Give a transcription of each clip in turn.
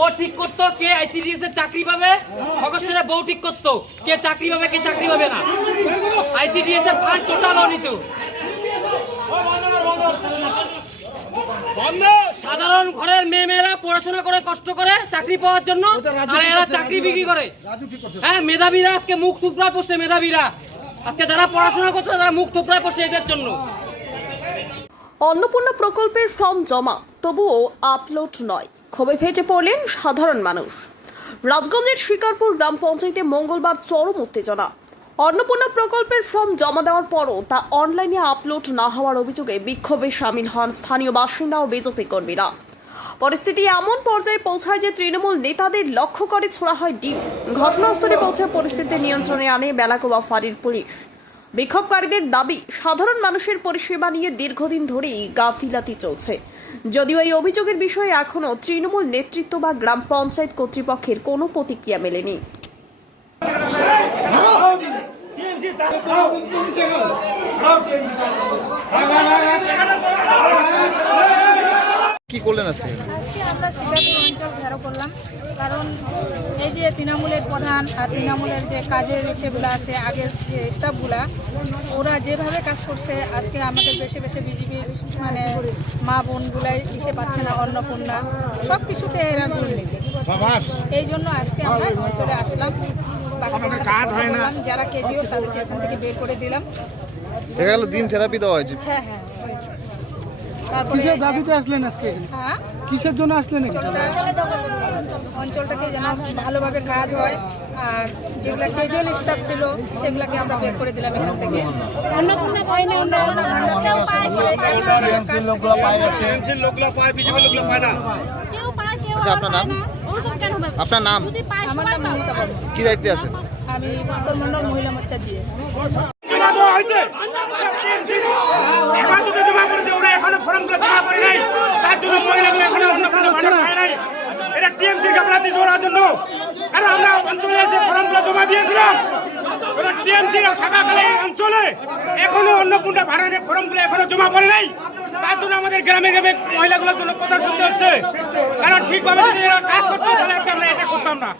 ও ঠিক করতো কে আইসিডিএস এর চাকরি পাবে, ভগৎসিংহের বউ ঠিক করতো কে চাকরি পাবে কে চাকরি পাবে না। আইসিডিএস এর ফান্ড টোটাল অনিত। সাধারণ ঘরের মেয়েরা পড়াশোনা করে কষ্ট করে চাকরি পাওয়ার জন্য, আর এরা চাকরি বিক্রি করে। হ্যাঁ, মেধাবীরা আজকে মুখ থুবড়ায় পড়ছে। মেধাবীরা আজকে যারা পড়াশোনা করছে তারা মুখ থুবড়ায় পড়ছে এদের জন্য। অন্নপূর্ণা প্রকল্পের ফর্ম জমা, তবুও আপলোড নয়। ক্ষোভে ফেটে পড়লেন সাধারণ মানুষ। রাজগঞ্জের শিকারপুর গ্রাম পঞ্চায়েতে মঙ্গলবার চরম উত্তেজনা। অন্নপূর্ণা প্রকল্পের ফর্ম জমা দেওয়ার পরও তা অনলাইনে আপলোড না হওয়ার অভিযোগে বিক্ষোভে সামিল হন স্থানীয় বাসিন্দা ও বিজেপি কর্মীরা। পরিস্থিতি এমন পর্যায়ে পৌঁছায় যে তৃণমূল নেতাদের লক্ষ্য করে ছোড়া হয় ডিম। ঘটনাস্থলে পৌঁছে পরিস্থিতি নিয়ন্ত্রণে আনে বেলাকোবা ফাঁড়ির পুলিশ। বিক্ষোভকারীদের দাবি, সাধারণ মানুষের পরিষেবা নিয়ে দীর্ঘদিন ধরেই গাফিলাতি চলছে। যদিও এই অভিযোগের বিষয়ে এখনও তৃণমূল নেতৃত্ব বা গ্রাম পঞ্চায়েত কর্তৃপক্ষের কোনো প্রতিক্রিয়া মেলেনি। কি করলেন আজকে? আমরা শিকারপুর অঞ্চল ঘেরাও করলাম, কারণ এই যে তৃণমূলের প্রধান আর তৃণমূলের যে কাজের সেগুলো আছে, আগের যে স্টাফগুলা, ওরা যেভাবে কাজ করছে, আজকে আমাদের বেশি বেশি বিজেপির মানে মা বোনগুলাই ইসে পাচ্ছে না, অন্নপূর্ণা সব কিছুতে এরা দুর্নীতি। এই জন্য আজকে আমরা অঞ্চলে আসলাম, যারা কেজিও তাদেরকে এখান থেকে বের করে দিলাম। দিন থেরাপি দেওয়া হয়েছে। হ্যাঁ হ্যাঁ, কিসের দাবিতে আসলেন আজকে? হ্যাঁ, কিসের জন্য আসলেন? অঞ্চলটাকে যেন ভালোভাবে কাজ হয়, আর যেগুলো ক্যাজুয়াল স্টাফ ছিল সেগুলোকে আমরা বের করে দিলাম এখান থেকে। আচ্ছা, আপনার নাম? আপনার নাম? আমার নাম মমতা বাবু। কি দায়িত্বে আছেন? আমি উত্তর মন্ডল মহিলা মোর্চা জিএস। এখনো অন্নপূর্ণা ভাড়ানের ফর্মগুলো এখনো জমা পড়ে নাই। তার জন্য আমাদের গ্রামে গ্রামে মহিলাগুলোর জন্য কথা শুনতে হচ্ছে, কারণ ঠিকভাবে যদি এরা কাজ করতো তাহলে আমরা এটা করতাম না।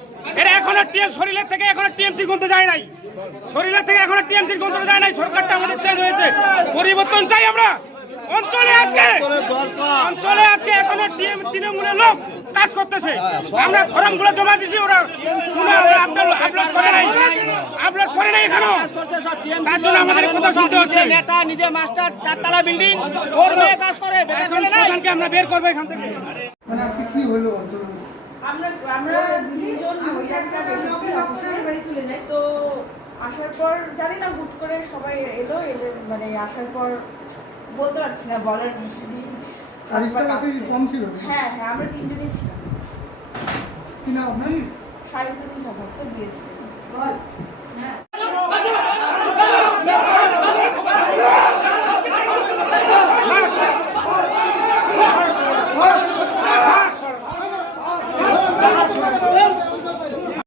এরা এখনো শরীরের থেকে এখনো টিএমসি গন্ধ যায় নাই, শরীরের থেকে এখনো টিএমসির গন্ধ যায় নাই। সরকারটা আমাদের চেঞ্জ হয়েছে, পরিবর্তন চাই আমরা। অঞ্চলে আজকে এখনো তৃণমূলের লোক কাজ করতেছে। আমরা ফর্মগুলো জমা দিছি, ওরা আপলোড করে নাই এখনো। তার জন্য আমাদের কথা শুনতে হচ্ছে। নেতা নিজে মাস্টার, 4 তলা বিল্ডিং, ওর মেয়ে কাজ করে, আমরা বের করবো এখান থেকে। আজকে কি হলো অঞ্চলে? আমরা দুজন মহিলা স্টাফ এসেছি অফিসে, তো আসার পর জানি না হুট করে সবাই এলো, মানে আসার পর বলতে পারছি না, বলার বিষয় নেই। হ্যাঁ হ্যাঁ, আমরা 3 জনই ছিলাম। কি নাম আপনার? সাহিত্য দিয়েছি।